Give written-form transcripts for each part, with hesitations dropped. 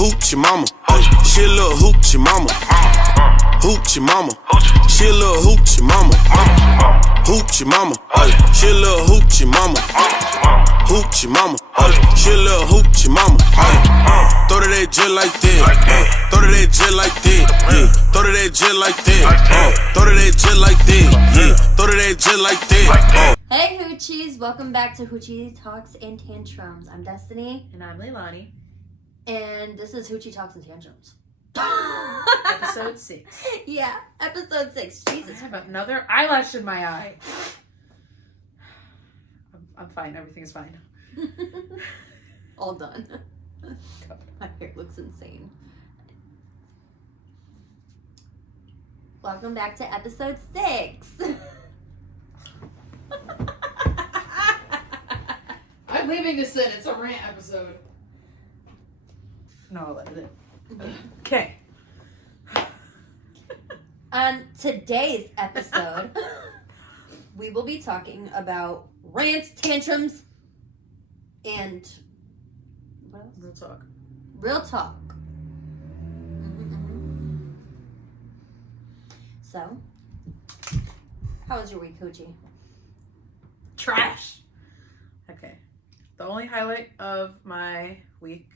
Hoochie mama. She a little hoochie mama. Hoochie mama. She a little hoochie mama. Hoochie mama. She a little hoochie mama. Hoochie mama. She a little hoochie mama. Throw to that jet like that. Throw to that jet like that. Throw to that jet like that. Throw to that jet like that. Throw to that jet like that. Hey Hoochies, welcome back to Hoochie Talks and Tantrums. I'm Destiny. And I'm Leilani. And this is Hoochie Talks and Tantrums. Episode 6. Yeah, episode 6. Jesus. I have another eyelash in my eye. I'm fine. Everything is fine. All done. My hair looks insane. Welcome back to episode 6. I'm leaving this in. It's a rant episode. No, I'll let it in. Okay. On today's episode, we will be talking about rants, tantrums, and what else? Real talk. Real talk. So, how was your week, Hoochie? Trash. Okay. The only highlight of my week,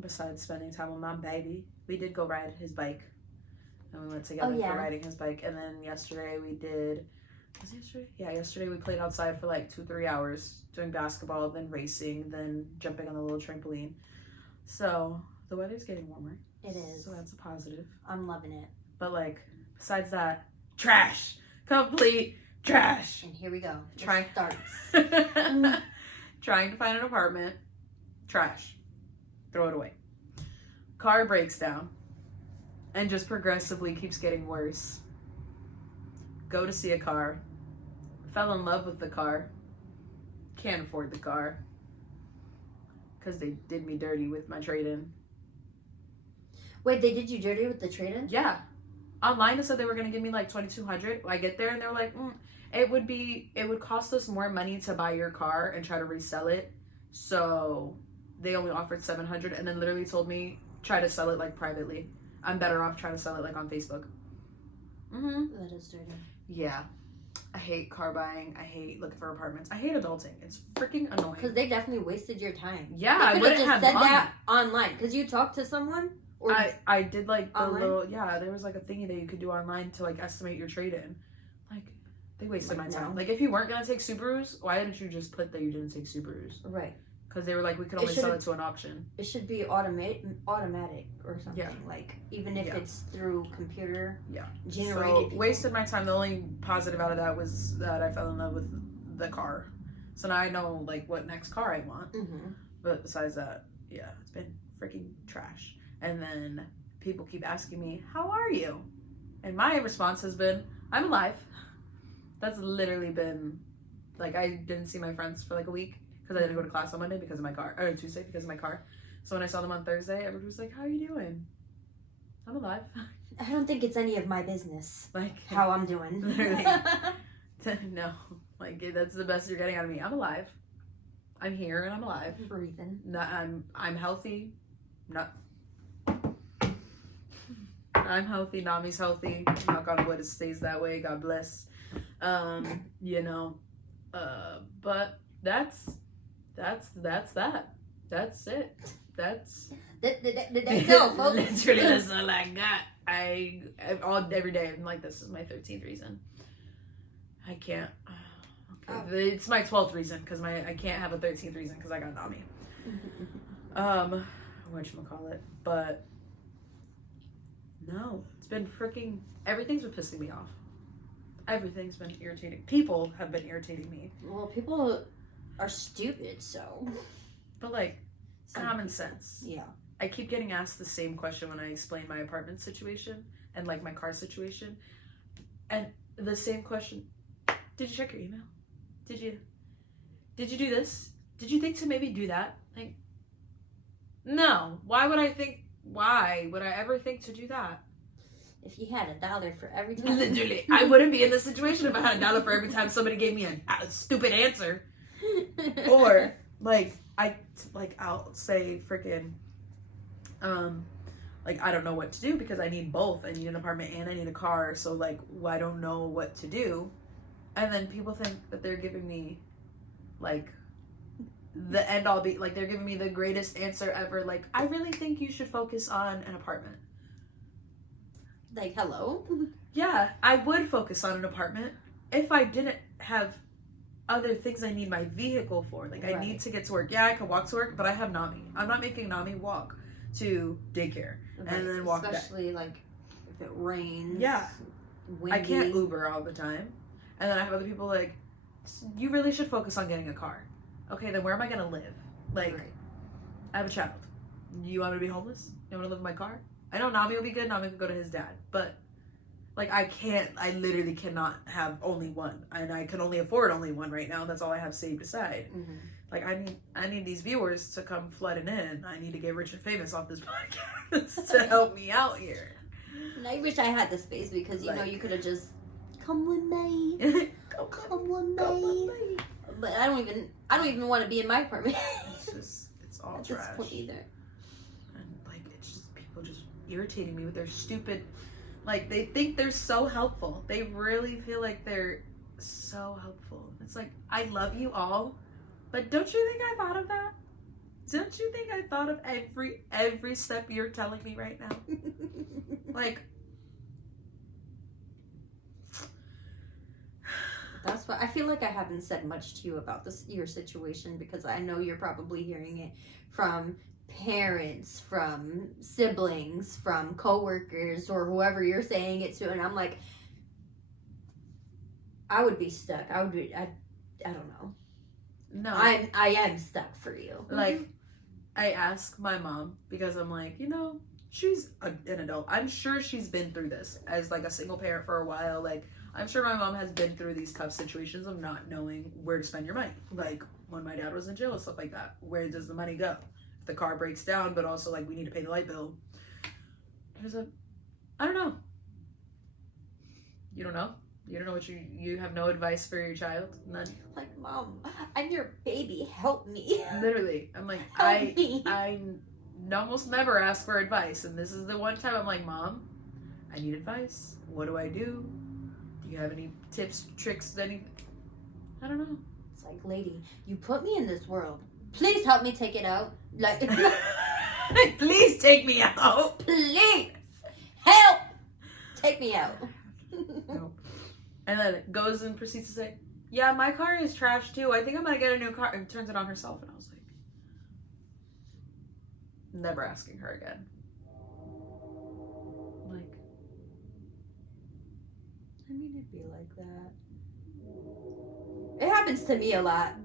besides spending time with my baby, we did go ride his bike. And we went together for riding his bike. And then yesterday we did... Was it yesterday? Yeah, yesterday we played outside for like 2-3 hours doing basketball, then racing, then jumping on the little trampoline. So the weather's getting warmer. It is. So that's a positive. I'm loving it. But like, besides that, trash. Complete trash. And here we go. Trying starts. Trying to find an apartment. Trash. Throw it away. Car breaks down. And just progressively keeps getting worse. Go to see a car. Fell in love with the car. Can't afford the car. Because they did me dirty with my trade-in. Wait, they did you dirty with the trade-in? Yeah. Online, they said they were going to give me like $2,200. I get there and they were like, it would cost us more money to buy your car and try to resell it. So they only offered $700 and then literally told me, try to sell it like privately. I'm better off trying to sell it like on Facebook. That is dirty. Yeah. I hate car buying. I hate looking for apartments. I hate adulting. It's freaking annoying. Because they definitely wasted your time. Yeah, I wouldn't just have said money. that online. Because you talked to someone? Or I did like the online? little, there was like a thingy that you could do online to like estimate your trade-in. Like, they wasted my time. No. Like, if you weren't going to take Subarus, why didn't you just put that you didn't take Subarus? Right. Because they were like, we could only sell it to an auction. It should be automatic or something. Yeah. Like, even if it's through computer generated. So, people. wasted my time. The only positive out of that was that I fell in love with the car. So now I know, like, what next car I want. But besides that, it's been freaking trash. And then people keep asking me, how are you? And my response has been, I'm alive. That's literally been, like, I didn't see my friends for like a week. Because I didn't go to class on Monday because of my car. Or Tuesday because of my car. So when I saw them on Thursday, everybody was like, how are you doing? I'm alive. I don't think it's any of my business. Like, how I'm doing. Literally. No. Like, that's the best you're getting out of me. I'm alive. I'm here and I'm alive. Breathing. I'm healthy. I'm healthy. Nami's healthy. Knock on wood, it stays that way. God bless. But that's that. That's it. That's all, folks. Literally, that's all I got. Every day, I'm like, this is my 13th reason. I can't. Okay. It's my 12th reason because I can't have a 13th reason because I got Nami. Whatchamacallit. But no, it's been freaking. Everything's been pissing me off. Everything's been irritating. People have been irritating me. Well, people are stupid, so. But like, common sense. Yeah. I keep getting asked the same question when I explain my apartment situation and like my car situation. And the same question, did you check your email? Did you do this? Did you think to maybe do that? Like, no. Why would I ever think to do that? If you had $1 for every time. Literally. I wouldn't be in this situation if I had $1 for every time somebody gave me a stupid answer. Or, I'll say freaking, Like, I don't know what to do because I need both. I need an apartment and I need a car. So, like, I don't know what to do. And then people think that they're giving me, like, the end all be, like, they're giving me the greatest answer ever. Like, I really think you should focus on an apartment. Like, hello? Yeah, I would focus on an apartment if I didn't have other things I need my vehicle for. Like, I need to get to work. Yeah, I could walk to work, but I have Nami. I'm not making Nami walk to daycare and then walk back. Especially, like, if it rains. Yeah. Windy. I can't Uber all the time. And then I have other people like, you really should focus on getting a car. Okay, then where am I going to live? Like, I have a child. You want me to be homeless? You want to live in my car? I know Nami will be good. Nami can go to his dad. But, like, I literally cannot have only one. And I can only afford only one right now. That's all I have saved aside. Mm-hmm. Like, I need these viewers to come flooding in. I need to get rich and famous off this podcast to help me out here. And I wish I had the space because, you know, you could have just, come with me. Come with me. But I don't even want to be in my apartment. It's all At trash. this point either. And, like, it's just people just irritating me with their stupid, like, they think they're so helpful. They really feel like they're so helpful. It's like, I love you all, but don't you think I thought of that? Don't you think I thought of every step you're telling me right now? Like, that's why I feel like I haven't said much to you about your situation because I know you're probably hearing it from parents, from siblings, from coworkers, or whoever you're saying it to, and I'm like, I would be stuck. I don't know. no. I am stuck for you. Like, I ask my mom because I'm like, you know, she's an adult. I'm sure she's been through this as, like, a single parent for a while. Like, I'm sure my mom has been through these tough situations of not knowing where to spend your money. Like, when my dad was in jail and stuff like that. Where does the money go? If the car breaks down, but also, like, we need to pay the light bill. I don't know. You don't know? You don't know what you have no advice for your child? None? Like, Mom, I'm your baby. Help me. Literally. I'm like, Help me. I almost never ask for advice. And this is the one time I'm like, Mom, I need advice. What do I do? Do you have any tips, tricks, anything? I don't know. It's like, lady, you put me in this world. Please help me take it out. Like, Please take me out. please help take me out. Nope. And then it goes and proceeds to say, yeah, my car is trash too. I think I'm going to get a new car. And turns it on herself. And I was like, never asking her again. Like, I mean, it'd be like that. It happens to me a lot.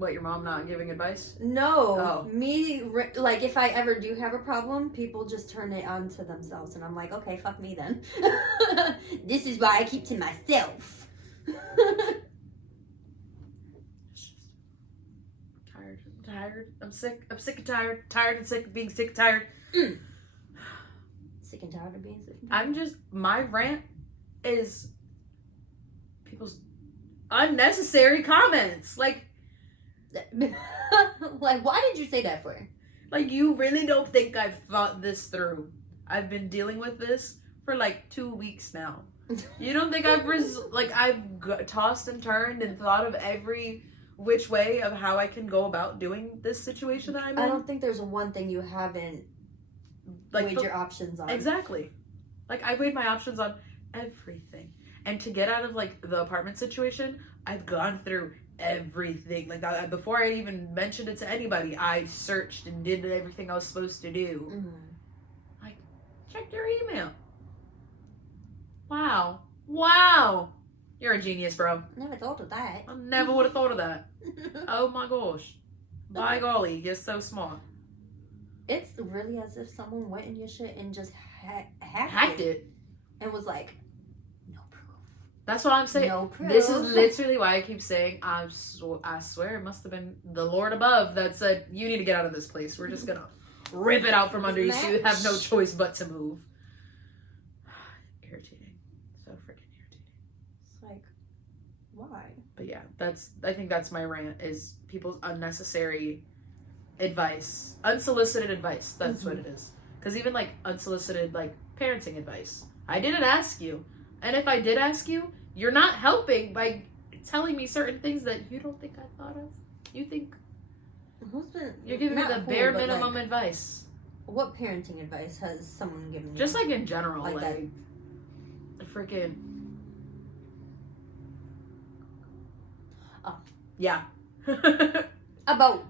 what, your mom not giving advice? No, me, like, if I ever do have a problem, people just turn it on to themselves, and I'm like, okay, fuck me then. This is why I keep to myself. Tired. I'm sick and tired. Tired and sick of being sick and tired. Sick and tired of being sick and tired. My rant is people's unnecessary comments. Like, like, why did you say that for? Like, you really don't think I've thought this through. I've been dealing with this for like 2 weeks now. You don't think I've tossed and turned and thought of every which way of how I can go about doing this situation that I'm in? I don't think there's one thing you haven't weighed your options on. Exactly. Like, I've weighed my options on everything. And to get out of, like, the apartment situation, I've gone through everything. Like, before I even mentioned it to anybody, I searched and did everything I was supposed to do. Mm-hmm. Like, check your email. Wow. You're a genius, bro. Never thought of that. I never would have thought of that. Oh my gosh. By golly, you're so smart. It's really as if someone went in your shit and just Hacked it. And was like, no proof. That's what I'm saying. No proof. This is literally why I keep saying, I swear it must have been the Lord above that said, you need to get out of this place. We're just going to rip it out from under you so you have no choice but to move. Irritating. So freaking irritating. It's like, why? But yeah, I think that's my rant, is people's unnecessary advice, unsolicited advice. That's what it is. Because even like unsolicited like parenting advice, I didn't ask you, and if I did ask you, you're not helping by telling me certain things that you don't think I thought of. You think you're giving me the bare minimum advice. What parenting advice has someone given you? Just like in general, Like like freaking. Oh. Yeah. About.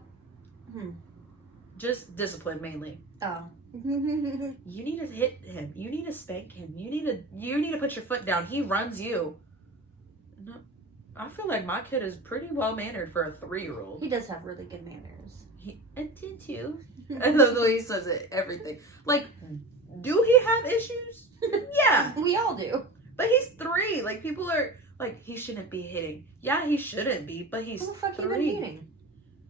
Just discipline mainly. Oh. You need to hit him. You need to spank him. You need to put your foot down. He runs you. No, I feel like my kid is pretty well mannered for a 3-year-old. He does have really good manners. And did you? I love the way he says it. Everything. Like, do he have issues? Yeah. We all do. But he's 3. Like, people are like, he shouldn't be hitting. Yeah, he shouldn't be, but he's 3. Who the fuck you been hitting?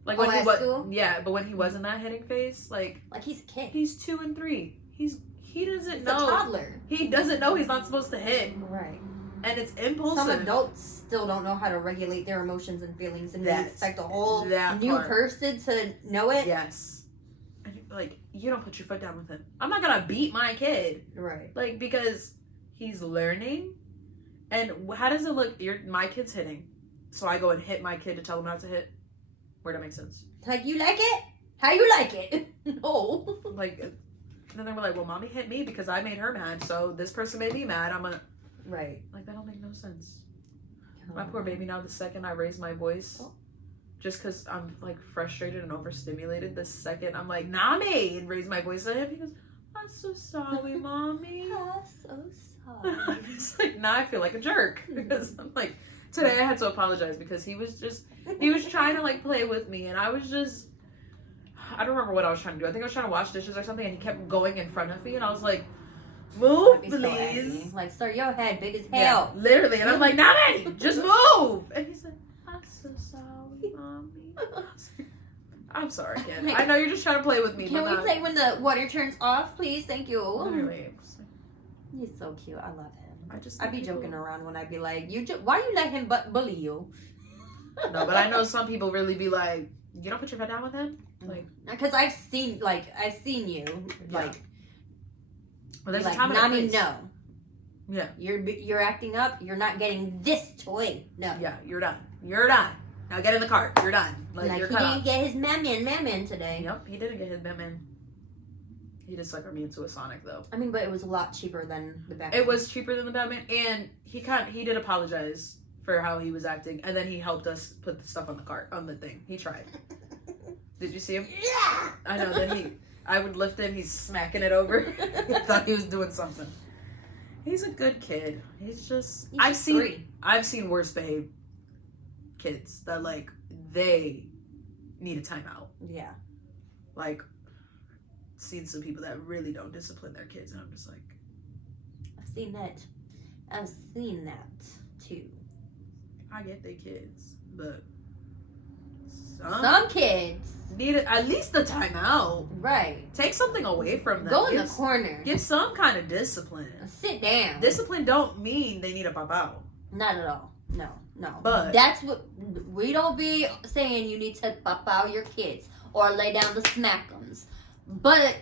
Like when he at was, school? yeah, but when he was in that hitting phase, like he's a kid. He's 2 and 3. He doesn't He's know. a toddler. He doesn't know he's not supposed to hit. Right. And it's impulsive. Some adults still don't know how to regulate their emotions and feelings, and you expect a whole new person to know it. Yes. And like, you don't put your foot down with him. I'm not gonna beat my kid. Right. Like, because he's learning. And how does it look? My kid's hitting, so I go and hit my kid to tell him not to hit. Where that makes sense? Like, you like it? How you like it? No. Like, and then they were like, well, mommy hit me because I made her mad, so this person made me mad. I'm gonna. Right. Like, that don't make no sense. My poor baby, now the second I raise my voice, just because I'm like frustrated and overstimulated, the second I'm like, Nami, and raise my voice at him, he goes, I'm so sorry, mommy. I'm so sorry. I'm just like, now I feel like a jerk. Because I'm like, today I had to apologize because he was trying to like play with me, and I was just, I don't remember what I was trying to do. I think I was trying to wash dishes or something, and he kept going in front of me, and I was like, move, please. So like, sir, your head big as hell. Yeah, literally. And I'm like, Nami, just move. And he's like, I'm so sorry, mommy. I'm sorry, kid. I know you're just trying to play with me. Can we play when the water turns off, please? Thank you. Literally. He's so cute. I love him. I'd be people... joking around when I'd be like, why you let him bully you? No, but I know some people really be like, you don't put your foot down with him? Like, because I've seen you, like, well, there's a like, time and a Nami, place. no. Yeah. You're acting up. You're not getting this toy. No. Yeah, you're done. You're done. Now get in the car. You're done. Like you're he cut didn't off. get his man today. Yep, he didn't get his Batman. He just suckered me into a Sonic though. I mean, but it was a lot cheaper than the Batman. It was cheaper than the Batman, and he did apologize for how he was acting, and then he helped us put the stuff on the cart on the thing. He tried. Did you see him? Yeah. I know. Then I would lift it. He's smacking it over. He thought he was doing something. He's a good kid. He's I've seen worse behaved kids that like they need a timeout. Yeah. Like, seen some people that really don't discipline their kids, and I'm just like, I've seen that too. I get they kids, but some kids need at least a timeout. Right. Take something away from them. Go in the corner. Give some kind of discipline. Sit down. Discipline don't mean they need to pop out. Not at all. No. But that's what we don't be saying. You need to pop out your kids or lay down the smackums. But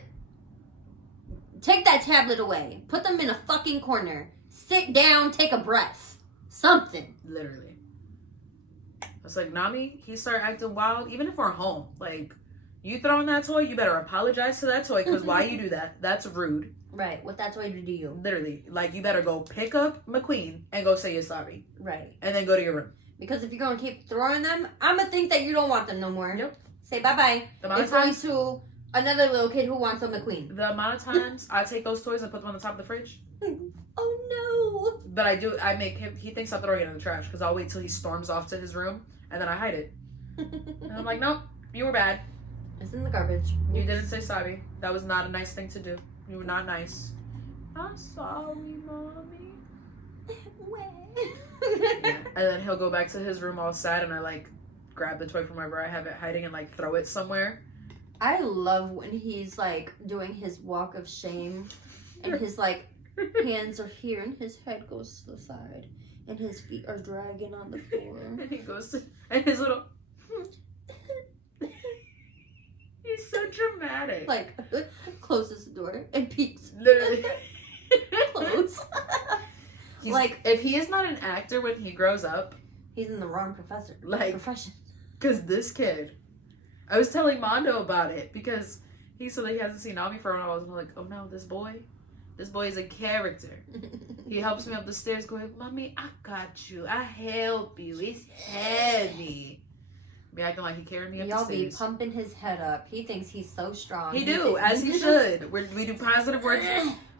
take that tablet away. Put them in a fucking corner. Sit down. Take a breath. Something. Literally. It's like, Nami, he started acting wild. Even if we're home, like, you throwing that toy, you better apologize to that toy, because why you do that? That's rude. Right. What that toy to do you? Literally. Like, you better go pick up McQueen and go say you're sorry. Right. And then go to your room. Because if you're going to keep throwing them, I'm going to think that you don't want them no more. Nope. Say bye-bye. It's going to another little kid who wants a McQueen. The amount of times I take those toys and put them on the top of the fridge. Oh, no. But I make him, he thinks I'm throwing it in the trash, because I'll wait till he storms off to his room, and then I hide it. And I'm like, nope, you were bad. It's in the garbage. You didn't say sorry. That was not a nice thing to do. You were not nice. I'm sorry, mommy. Yeah. And then he'll go back to his room all sad, and I like grab the toy from wherever I have it hiding and like throw it somewhere. I love when he's like doing his walk of shame, and his like hands are here and his head goes to the side and his feet are dragging on the floor. And he goes to, and his little, he dramatic. Like, closes the door and peeks. Literally. Close. Like, if he is not an actor when he grows up, he's in the wrong profession. Because this kid, I was telling Mondo about it because he said that he hasn't seen Nami for a while. I was like, oh no, this boy is a character. He helps me up the stairs going, Mommy, I got you. I help you. It's heavy. Be acting like he carried me up the Y'all stairs. be pumping his head up. He thinks he's so strong. He do, as he should. We do positive words.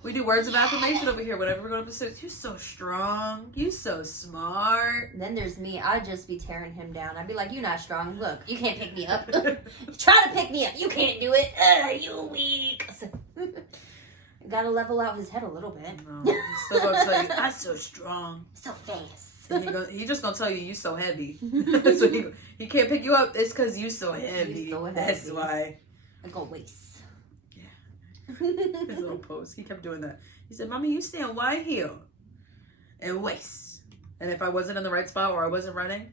We do words of affirmation over here whenever we're going up the stairs. You're so strong. You so smart. Then there's me. I'd just be tearing him down. I'd be like, you're not strong. Look, you can't pick me up. Try to pick me up. You can't do it. You weak. Gotta level out his head a little bit. No, he's still gonna tell you, I'm so strong. So fast. He just gonna tell you, you so heavy. So he can't pick you up. It's because you so heavy. You so heavy. That's why. I go waste. His little post. He kept doing that. He said, Mommy, you stand wide heel and waist. And if I wasn't in the right spot or I wasn't running,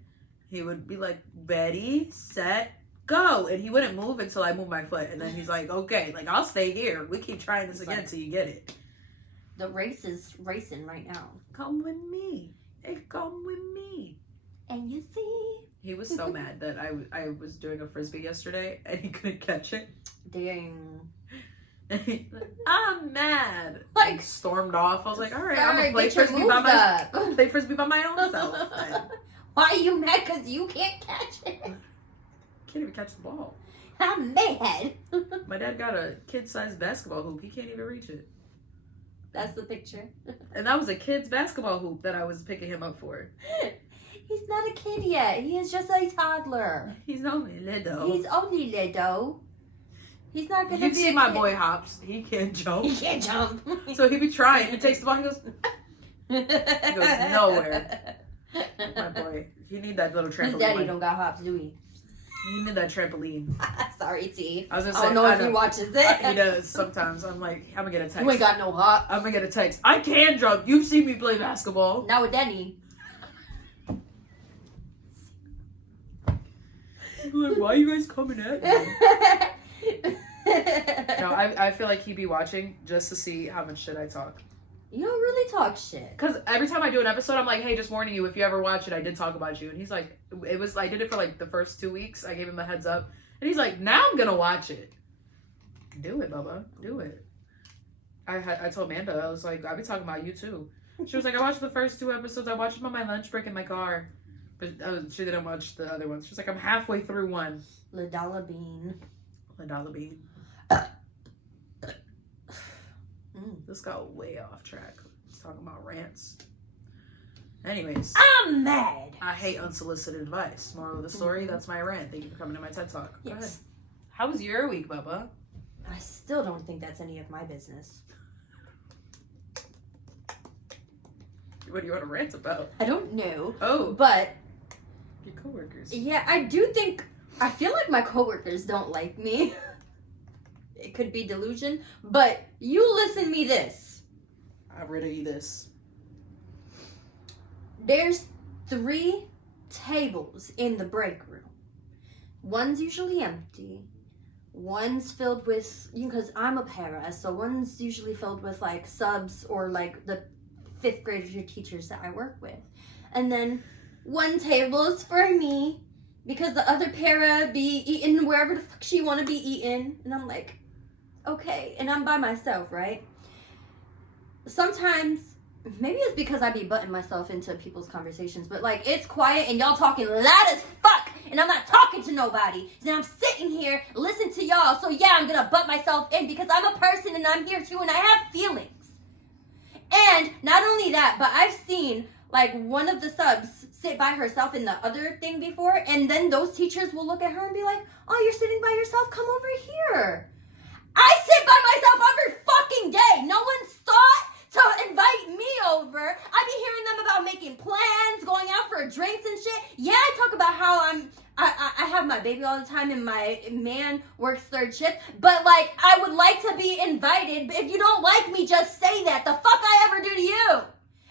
he would be like, ready, set, go. And he wouldn't move until I moved my foot. And then he's like, okay, like I'll stay here. We keep trying this again until you get it. The race is racing right now. Come with me. Hey, come with me. And you see. He was so mad that I was doing a frisbee yesterday and he couldn't catch it. Dang. And he, I'm mad. Like, stormed off. I was like, all right, sorry, I'm gonna play frisbee by my own self. Why are you mad? Because you can't catch it. Can't even catch the ball. I'm mad. My dad got a kid-sized basketball hoop. He can't even reach it. That's the picture. And that was a kid's basketball hoop that I was picking him up for. He's not a kid yet. He is just a toddler. He's only little. He's only little. He's not gonna You be see a my kid. boy hops. He can't jump. He can't jump. So he be trying. He takes the ball. He goes nowhere. My boy. He need that little trampoline. His daddy don't got hops, do he? He need that trampoline. Sorry, T. I was gonna I say, don't know if he watches it. He does sometimes. I'm like, I'm gonna get a text. You ain't got no hops. I'm gonna get a text. I can jump. You've seen me play basketball. Not with Denny. Like, why are you guys coming at me? No, I feel like he'd be watching just to see how much shit I talk. You don't really talk shit. Because every time I do an episode, I'm like, hey, just warning you, if you ever watch it, I did talk about you. And he's like, I did it for like the first 2 weeks. I gave him a heads up. And he's like, now I'm going to watch it. Do it, Bubba. Do it. I told Amanda, I was like, I'll be talking about you too. She was like, I watched the first 2 episodes. I watched them on my lunch break in my car. But she didn't watch the other ones. She was like, I'm halfway through one. LaDollar Bean. LaDollar Bean. This got way off track. Let's talk about rants. Anyways. I'm mad. I hate unsolicited advice. Moral of the story, that's my rant. Thank you for coming to my TED Talk. Go ahead. How was your week, Bubba? I still don't think that's any of my business. What do you want to rant about? I don't know. Oh. But your coworkers. yeah, I feel like my coworkers don't like me. It could be delusion, but you listen me this. I've read you this. There's 3 tables in the break room. One's usually empty. One's filled with, because I'm a para, so one's usually filled with like subs or like the 5th grader teachers that I work with. And then one table is for me because the other para be eating wherever the fuck she want to be eating. And I'm like, okay. And I'm by myself, right? Sometimes, maybe it's because I be butting myself into people's conversations, but like it's quiet and y'all talking loud as fuck and I'm not talking to nobody. So I'm sitting here listening to y'all. So yeah, I'm gonna butt myself in because I'm a person and I'm here too and I have feelings. And not only that, but I've seen like one of the subs sit by herself in the other thing before, and then those teachers will look at her and be like, oh, you're sitting by yourself, come over here. I sit by myself every fucking day. No one's thought to invite me over. I be hearing them about making plans, going out for drinks and shit. Yeah, I talk about how I have my baby all the time and my man works 3rd shift, but like I would like to be invited. But if you don't like me, just say that. The fuck I ever do to you?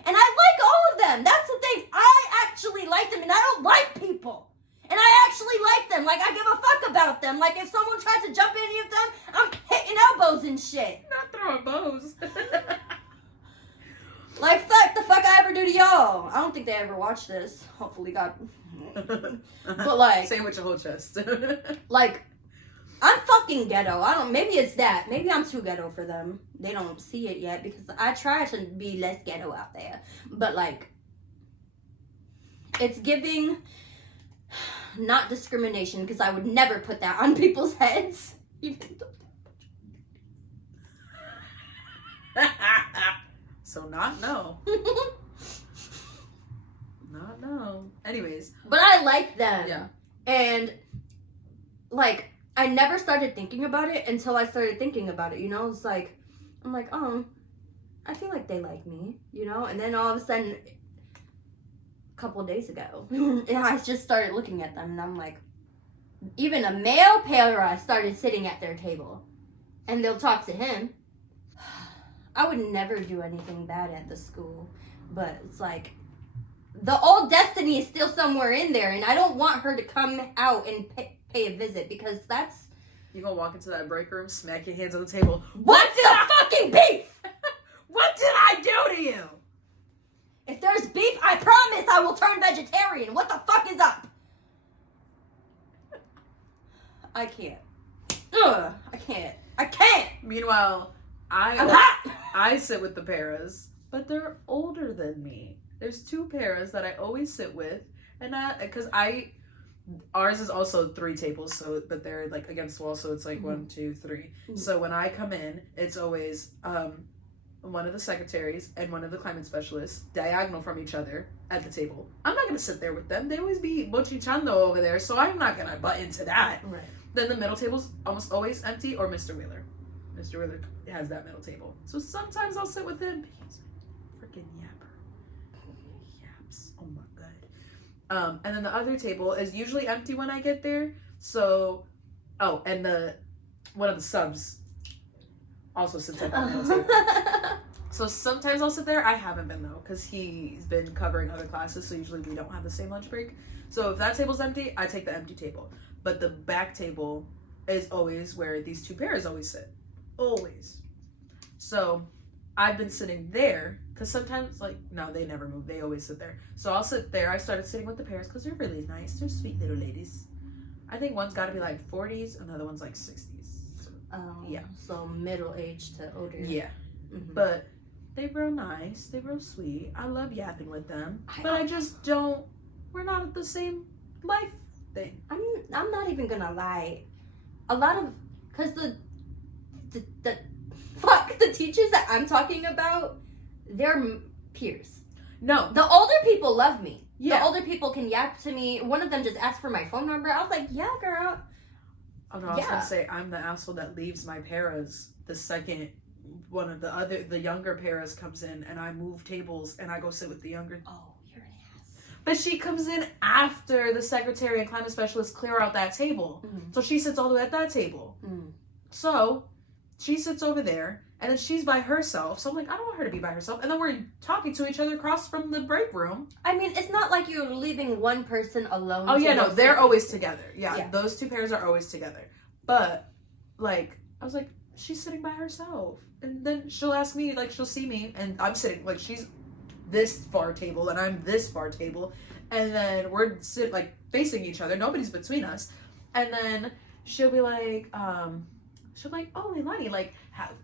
And I like all of them. That's the thing. I actually like them and I don't like people. And I actually like them. Like, I give a fuck about them. Like, if someone tries to jump any of them, I'm hitting elbows and shit. Not throwing bows. Like, fuck the fuck I ever do to y'all. I don't think they ever watch this. Hopefully, God. But, like... Say it with your whole chest. Like, I'm fucking ghetto. I don't... Maybe it's that. Maybe I'm too ghetto for them. They don't see it yet because I try to be less ghetto out there. But, like... It's giving... Not discrimination, because I would never put that on people's heads. Even though So not no. Not no. Anyways. But I like them. Yeah. And, like, I never started thinking about it until I started thinking about it, you know? It's like, I'm like, oh, I feel like they like me, you know? And then all of a sudden, a couple of days ago, and I just started looking at them, and I'm like, even a male para started sitting at their table, and they'll talk to him. I would never do anything bad at the school, but it's like, the old Destiny is still somewhere in there, and I don't want her to come out and pay a visit, because that's... You gonna walk into that break room, smack your hands on the table. What's the fucking beef? What did I do to you? If there's beef, I promise I will turn vegetarian. What the fuck is up? I can't. Ugh, I can't. Meanwhile, I'm hot. I sit with the paras, but they're older than me. There's two paras that I always sit with, and ours is also 3 tables, so but they're like against the wall, so it's like 1, 2, 3. Mm-hmm. So when I come in, it's always one of the secretaries and one of the climate specialists diagonal from each other at the table. I'm not gonna sit there with them. They always be bochichando over there, so I'm not gonna butt into that. Right. Then the middle table's almost always empty, or Mr. Wheeler. Mr. Wheeler has that middle table. So sometimes I'll sit with him. He's a freaking yapper. Yaps. Oh my god. And then the other table is usually empty when I get there. So, and one of the subs also sits at that middle table. So sometimes I'll sit there. I haven't been though, because he's been covering other classes, so usually we don't have the same lunch break. So if that table's empty, I take the empty table. But the back table is always where these two pairs always sit. Always. So I've been sitting there, because sometimes, like, no, they never move. They always sit there. So I'll sit there. I started sitting with the pairs because they're really nice. They're sweet little ladies. I think one's got to be like 40s, another one's like 60s. So, yeah. So middle age to older. Yeah. Mm-hmm. But they're real nice. They're real sweet. I love yapping with them. But I just don't, we're not at the same life thing. I'm not even gonna lie. A lot of, because the teachers that I'm talking about, they're peers. No. The older people love me. Yeah. The older people can yap to me. One of them just asked for my phone number. I was like, yeah, girl. Oh no, I was gonna say, I'm the asshole that leaves my paras the second one of the younger paras comes in, and I move tables and I go sit with the younger. Oh, you're an ass. But she comes in after the secretary and climate specialist clear out that table. Mm-hmm. So she sits all the way at that table. Mm. So she sits over there, and then she's by herself. So I'm like, I don't want her to be by herself. And then we're talking to each other across from the break room. I mean, it's not like you're leaving one person alone. Oh, yeah, no, they're always together. Yeah, Yeah. Those two pairs are always together. But, like, I was like, she's sitting by herself. And then she'll ask me, like, she'll see me, and I'm sitting, like, she's this far table, and I'm this far table. And then we're facing each other. Nobody's between us. And then she'll be like, oh, Leilani, like,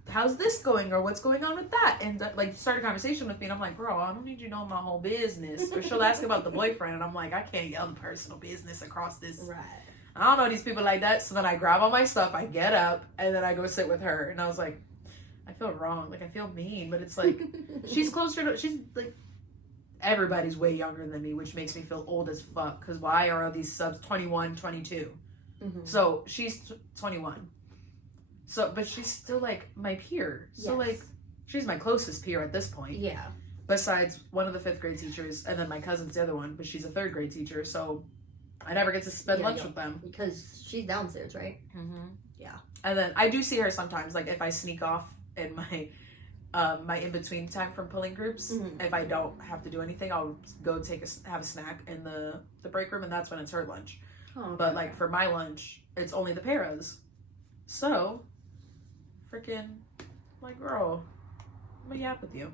how's this going, or what's going on with that? And like, start a conversation with me, and I'm like, bro, I don't need you to know my whole business. Or she'll ask about the boyfriend, and I'm like, I can't yell personal business across this. Right. I don't know these people like that. So then I grab all my stuff, I get up, and then I go sit with her. And I was like, I feel wrong, like I feel mean, but it's like she's like, everybody's way younger than me, which makes me feel old as fuck. Because why are all these subs 21, 22? Mm-hmm. So she's 21. So, but she's still, like, my peer. So, yes. like, she's my closest peer at this point. Yeah. Besides one of the 5th grade teachers, and then my cousin's the other one, but she's a 3rd grade teacher, so I never get to spend lunch with them. Because she's downstairs, right? Mm-hmm. Yeah. And then I do see her sometimes, like, if I sneak off in my my in-between time from pulling groups. Mm-hmm. If I don't have to do anything, I'll go have a snack in the break room, and that's when it's her lunch. Oh, But like for my lunch, it's only the paras. So, freaking, like, girl, I'm gonna yap with you.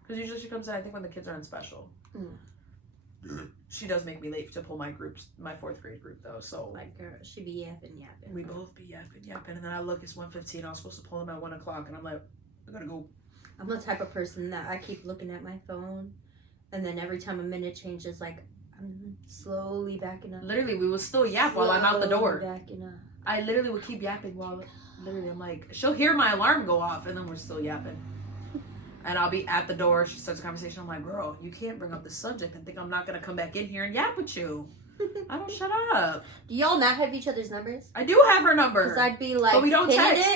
Because usually she comes in, I think, when the kids are in special. She does make me late to pull my 4th grade group, though. So, like, girl, she be yapping. we both be yapping. And then I look, it's 1:15. I was supposed to pull them at 1 o'clock. And I'm like, I gotta go. I'm the type of person that I keep looking at my phone. And then every time a minute changes, like, I'm slowly backing up. Literally, we will still yap while I'm out the door. Backing up. I literally would keep yapping while, literally, I'm like, she'll hear my alarm go off, and then we're still yapping. And I'll be at the door, she starts a conversation, I'm like, girl, you can't bring up the subject and think I'm not going to come back in here and yap with you. I don't shut up. Do y'all not have each other's numbers? I do have her number. Because I'd be like, but we don't text.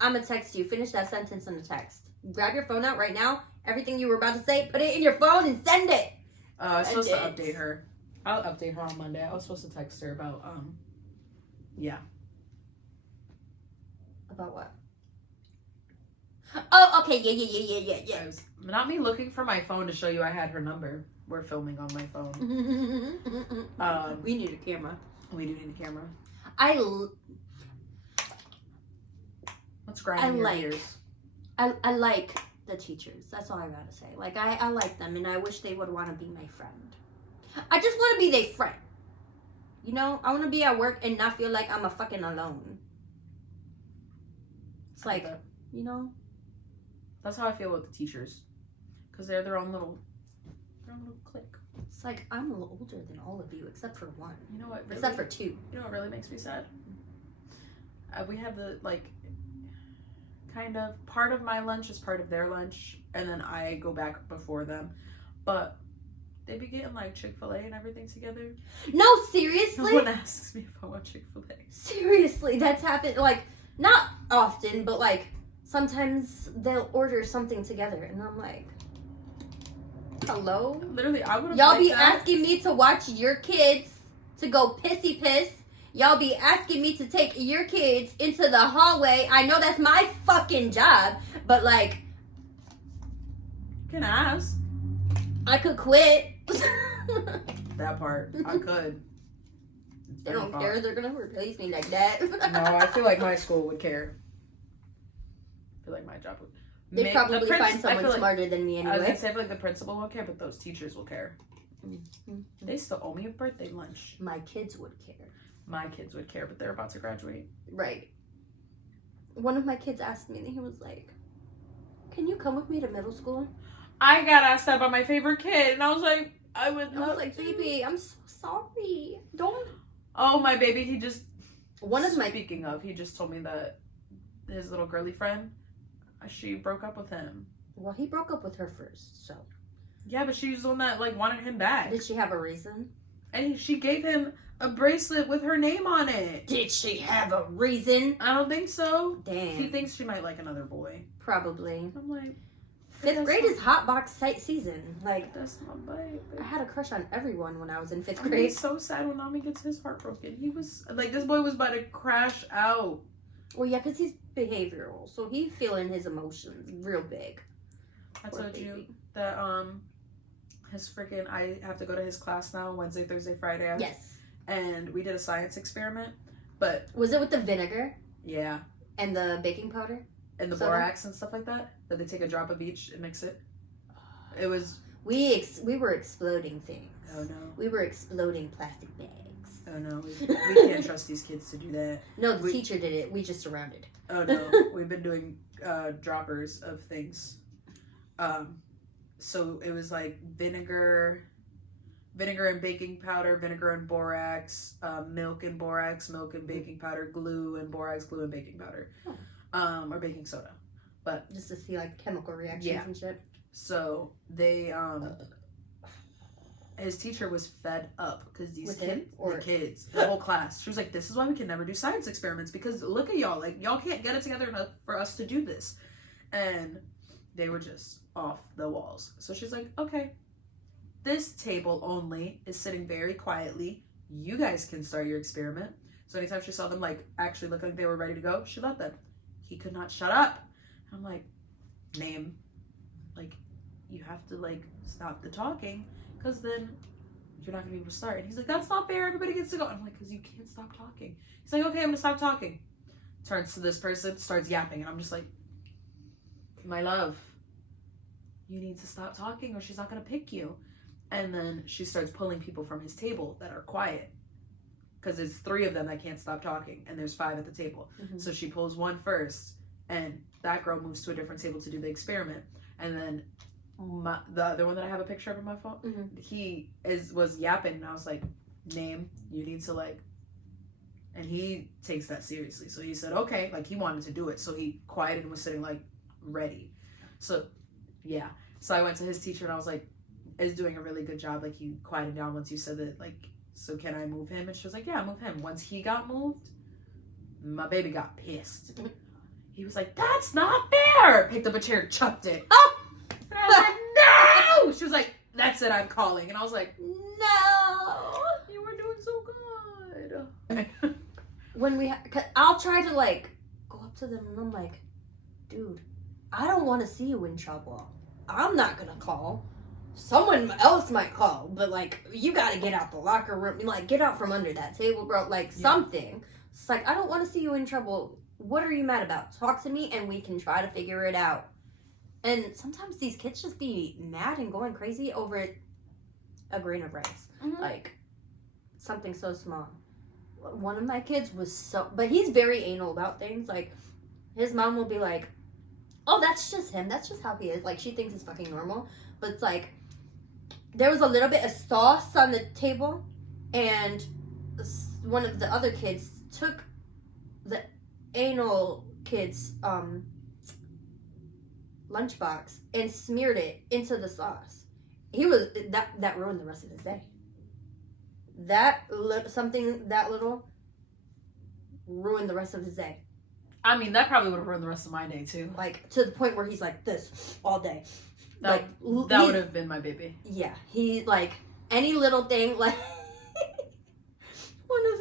I'm going to text you. Finish that sentence in a text. Grab your phone out right now. Everything you were about to say, put it in your phone and send it. I was supposed to update her. I'll update her on Monday. I was supposed to text her about, yeah. About what? Oh, okay. Yeah. It was not me looking for my phone to show you I had her number. We're filming on my phone. We need a camera. We do need a camera. What's grinding your gears? I like the teachers. That's all I gotta say. Like, I like them, and I wish they would want to be my friend. I just want to be their friend. You know? I want to be at work and not feel like I'm a fucking alone. It's like, you know? That's how I feel with the teachers. Because they're their own little clique. It's like, I'm a little older than all of you, except for one. You know what? Really, except for two. You know what really makes me sad? We have the, like, kind of, part of my lunch is part of their lunch, and then I go back before them. But they be getting, like, Chick-fil-A and everything together. No, seriously? No one asks me if I want Chick-fil-A. Seriously, that's happened, like, not often, but, like, sometimes they'll order something together, and I'm like, hello? Literally, I would have. Y'all be asking me to watch your kids to go pissy piss. Y'all be asking me to take your kids into the hallway. I know that's my fucking job, but like, you can ask. I could quit. That part, I could. They don't care. They're gonna replace me like that. No, I feel like my school would care. I feel like my job would. They'd probably find someone smarter than me anyway. I was gonna say, I feel like the principal won't care, but those teachers will care. Mm-hmm. They still owe me a birthday lunch. My kids would care. My kids would care, but they're about to graduate. Right. One of my kids asked me, and he was like, "Can you come with me to middle school?" I got asked that by my favorite kid, and I was like, I was like, baby, I'm so sorry. Don't. Oh, my baby, he just. Speaking of, he just told me that his little girly friend, she broke up with him. Well, he broke up with her first, so. Yeah, but she was the one that, like, wanted him back. Did she have a reason? And she gave him a bracelet with her name on it. Did she have a reason? I don't think so. Damn. He thinks she might like another boy. Probably. I'm like, 5th grade is hotbox season. Like, that's my baby. I had a crush on everyone when I was in 5th I grade. mean, so sad when Nami gets his heart broken. He was like, this boy was about to crash out. Well, yeah, because he's behavioral, so he's feeling his emotions real big. I told you that his freaking, I have to go to his class now Wednesday, Thursday, Friday. Yes. And we did a science experiment, but was it with the vinegar? Yeah. And the baking powder? And the borax and stuff like that? That they take a drop of each and mix it? It was... We were exploding things. Oh, no. We were exploding plastic bags. Oh, no. We can't trust these kids to do that. No, the teacher did it. We just surrounded. Oh, no. We've been doing droppers of things. So it was like vinegar and baking powder, vinegar and borax, milk and borax, milk and baking powder, glue and borax, glue and baking powder. Or baking soda. But just to see like chemical reactions and shit. So they his teacher was fed up because these kids, the whole class. She was like, "This is why we can never do science experiments, because look at y'all, like y'all can't get it together enough for us to do this." And they were just off the walls. So she's like, "Okay, this table only is sitting very quietly. You guys can start your experiment." So anytime she saw them like actually look like they were ready to go, she let them. He could not shut up. I'm like, name, like, you have to like stop the talking, because then you're not gonna be able to start. And he's like, that's not fair. Everybody gets to go. I'm like, because you can't stop talking. He's like, okay, I'm gonna stop talking. Turns to this person, starts yapping, and I'm just like, my love, you need to stop talking or she's not gonna pick you. And then she starts pulling people from his table that are quiet. Because there's 3 of them that can't stop talking, and there's 5 at the table. Mm-hmm. So she pulls one first, and that girl moves to a different table to do the experiment. And then the other one that I have a picture of on my phone, mm-hmm. he was yapping, and I was like, name, you need to like, and he takes that seriously. So he said, okay, like he wanted to do it. So he quieted and was sitting like ready. So yeah. So I went to his teacher and I was like, is doing a really good job. Like he quieted down once you said that, like, so can I move him? And she was like, yeah, move him. Once he got moved, my baby got pissed. He was like, that's not fair. Picked up a chair, chucked it. Oh! And I was like, no! She was like, that's it, I'm calling. And I was like, no! You were doing so good. When I'll try to like go up to them and I'm like, dude, I don't want to see you in trouble. I'm not gonna call. Someone else might call, but like, you gotta get out the locker room, like, get out from under that table, bro, like, something. It's like, I don't want to see you in trouble. What are you mad about? Talk to me and we can try to figure it out. And sometimes these kids just be mad and going crazy over a grain of rice. Mm-hmm. Like, something so small. One of my kids was but he's very anal about things. Like, his mom will be like, oh, that's just him. That's just how he is. Like, she thinks it's fucking normal. But it's like, there was a little bit of sauce on the table, and one of the other kids took the anal kid's lunchbox and smeared it into the sauce. That ruined the rest of his day. That little ruined the rest of his day. I mean, that probably would have ruined the rest of my day too. Like, to the point where he's like this all day. That would have been my baby. Yeah, he, like, any little thing, like, one of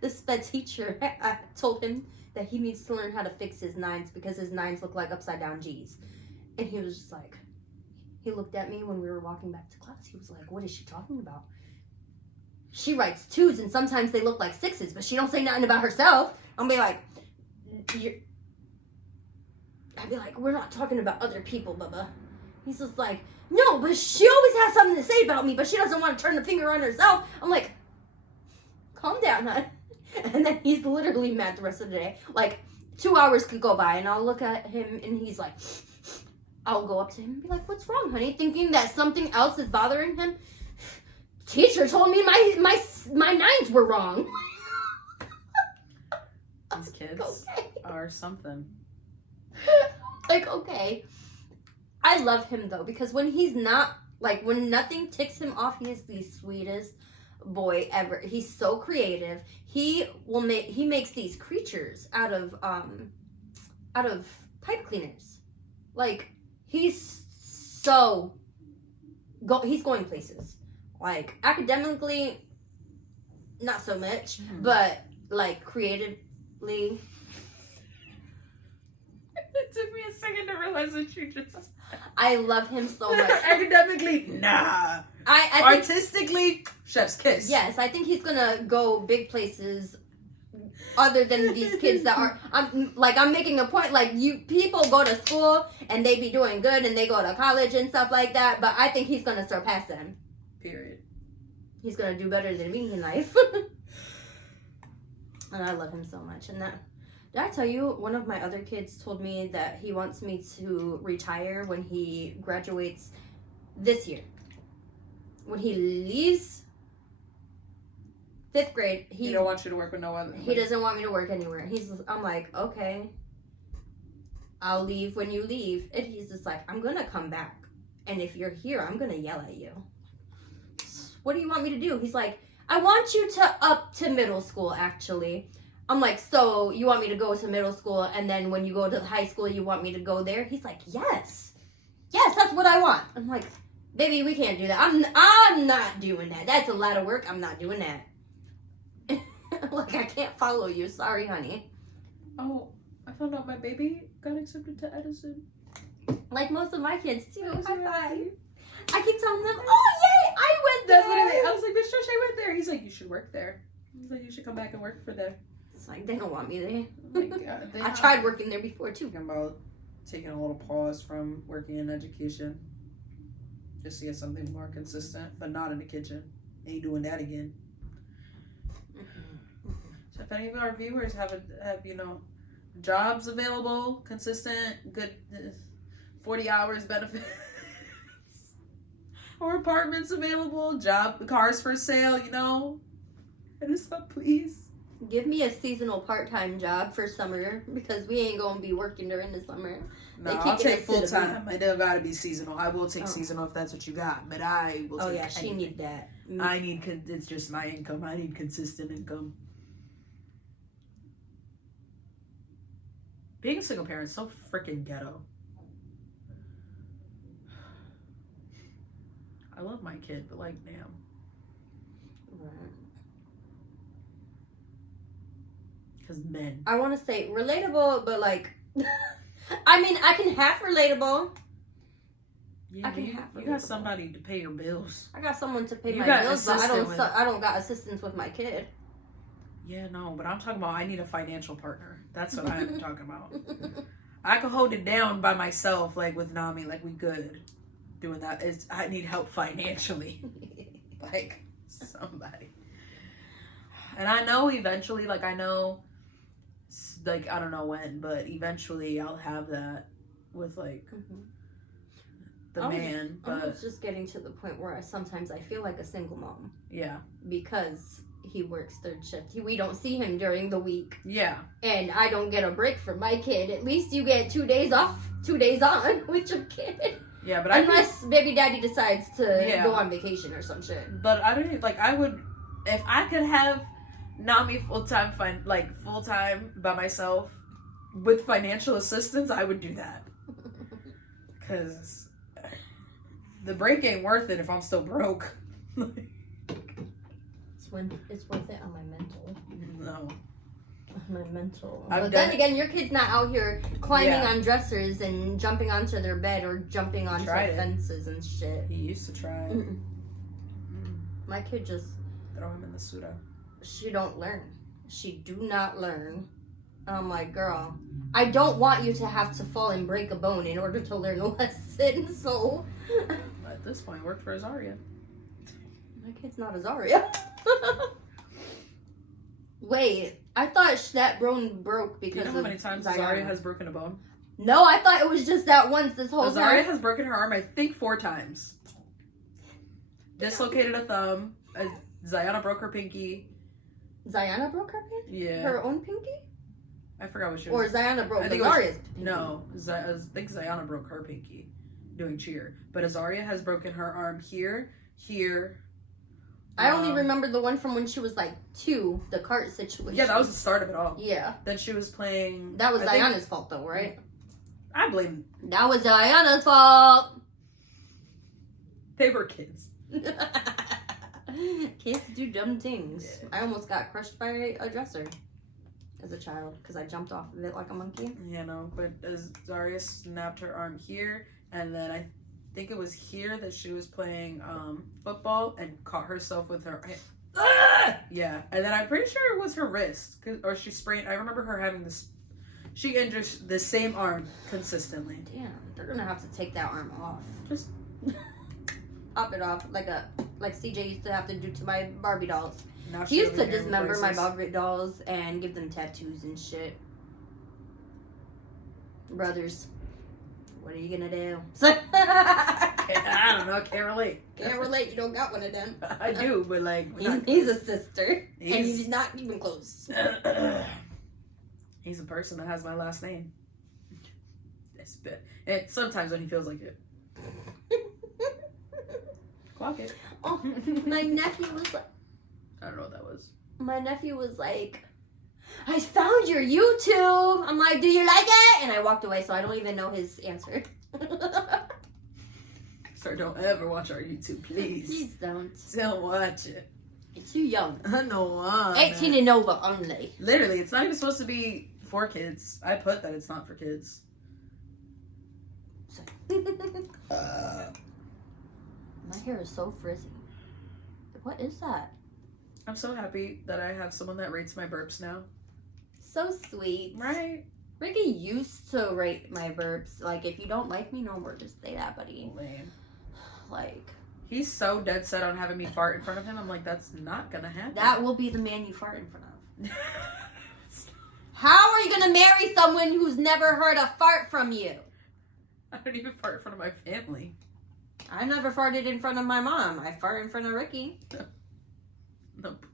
the teacher, I told him that he needs to learn how to fix his 9s because his 9s look like upside down G's. And he was just like, he looked at me when we were walking back to class. He was like, what is she talking about? She writes 2s and sometimes they look like 6s, but she don't say nothing about herself. I'll be like, I'd be like, we're not talking about other people, Bubba. He's just like, no, but she always has something to say about me, but she doesn't want to turn the finger on herself. I'm like, calm down, huh? And then he's literally mad the rest of the day. Like, 2 hours could go by, and I'll look at him, and he's like, I'll go up to him and be like, what's wrong, honey? Thinking that something else is bothering him. Teacher told me my 9s were wrong. These kids are something. Like, okay. I love him, though, because when he's not, like, when nothing ticks him off, he is the sweetest boy ever. He's so creative. He makes these creatures out of pipe cleaners. Like, he's going places. Like, academically, not so much, but, like, creatively. It took me a second to realize what you just said. I love him so much. Academically, nah. I Artistically, chef's kiss. Yes, I think he's gonna go big places other than these kids that are, I'm making a point, like, people go to school and they be doing good and they go to college and stuff like that, but I think he's gonna surpass them. Period. He's gonna do better than me in life. And I love him so much. And did I tell you, one of my other kids told me that he wants me to retire when he graduates this year. When he leaves 5th grade, he don't want you to work with no other. He doesn't want me to work anywhere. I'm like, okay, I'll leave when you leave. And he's just like, I'm gonna come back, and if you're here, I'm gonna yell at you. What do you want me to do? He's like, I want you up to middle school, actually. I'm like, so you want me to go to middle school, and then when you go to high school, you want me to go there? He's like, yes, that's what I want. I'm like, baby, we can't do that. I'm not doing that. That's a lot of work. I'm not doing that. Like, I can't follow you. Sorry, honey. Oh, I found out my baby got accepted to Edison. Like most of my kids, too. High five. I keep telling them, oh, yay, I went That's what I was like, Mr. Shea went there. He's like, you should work there. He's like, you should come back and work for them. It's like, they don't want me there. Like, God, I tried working there before, too. Talking about taking a little pause from working in education. Just to get something more consistent, but not in the kitchen. Ain't doing that again. So if any of our viewers have jobs available, consistent, good 40 hours benefits, or apartments available, cars for sale, hit us up, please. Give me a seasonal part-time job for summer, because we ain't gonna be working during the summer. No, I'll take full-time. I don't gotta be seasonal. I will take seasonal if that's what you got, but I will take yeah, she need that. It's just my income. I need consistent income. Being a single parent is so freaking ghetto. I love my kid, but like, damn. Because men. I want to say relatable, but like, I mean, I can half relatable. Yeah, you got somebody to pay your bills. I got someone to pay my bills, but I don't got assistance with my kid. Yeah, no, but I'm talking about I need a financial partner. That's what I'm talking about. I can hold it down by myself, like with Nami, like we good doing that. I need help financially, like somebody. And I know eventually, like I don't know when, but eventually I'll have that with like the man. But I was just getting to the point where sometimes I feel like a single mom. Yeah. Because he works third shift. We don't see him during the week. Yeah. And I don't get a break from my kid. At least you get 2 days off, 2 days on with your kid. Yeah, but unless baby daddy decides to go on vacation or some shit. But I don't like. I would, if I could have Nami full time by myself with financial assistance, I would do that. Because the break ain't worth it if I'm still broke. It's worth it on my mental. No. My mental. But then again, your kid's not out here climbing on dressers and jumping onto their bed or jumping onto fences and shit. He used to try. My kid just throw him in the Suda. She don't learn. She do not learn. I'm like, girl, I don't want you to have to fall and break a bone in order to learn a lesson. So at this point, it worked for Azaria. My kid's not Azaria. Wait, I thought that bone broke because do you know how many times Azaria has broken a bone? No, I thought it was just that once this whole time. Azaria has broken her arm, I think 4 times. Dislocated a thumb. Zayana broke her pinky. Zayana broke her pinky? Yeah. Her own pinky? I forgot what she was. Or Zayana broke Azaria's pinky. No, I think Zayana broke her pinky doing cheer. But Azaria has broken her arm here. I only remember the one from when she was like 2, the cart situation. Yeah, that was the start of it all. Yeah. Then she was playing... That was Zayana's fault though, right? I blame... That was Zayana's fault! They were kids. Kids do dumb things. Yeah. I almost got crushed by a dresser as a child because I jumped off of it like a monkey. Yeah, no, but Zaria snapped her arm here, and then I think it was here that she was playing football and caught herself with her hand. Yeah, and then I'm pretty sure it was her wrist, or she sprained. I remember her having this. She injured the same arm consistently. Damn, they're gonna have to take that arm off. Just pop it off like CJ used to have to do to my Barbie dolls. Now he used to dismember my Barbie dolls and give them tattoos and shit. Brothers, what are you gonna do? I don't know. Can't relate. Can't relate. You don't got one of them. I do, but like he's a sister, and he's not even close. He's a person that has my last name. It's bit. And sometimes when he feels like it. Clock it. Oh, my nephew was like, I don't know what that was. My nephew was like, I found your YouTube. I'm like, do you like it? And I walked away, so I don't even know his answer. Sir, don't ever watch our YouTube, please. Please don't. Don't watch it. It's too young. I know why. 18 and over only. Literally, it's not even supposed to be for kids. I put that it's not for kids. My hair is so frizzy. what is that? I'm so happy that I have someone that rates my burps now. So sweet. Right? Ricky used to rate my burps. Like, if you don't like me no more, just say that, buddy. Lame. Like, he's so dead set on having me fart in front of him. I'm like, that's not gonna happen. that will be the man you fart in front of. How are you gonna marry someone who's never heard a fart from you? I don't even fart in front of my family. I never farted in front of my mom. I fart in front of Ricky. Nope.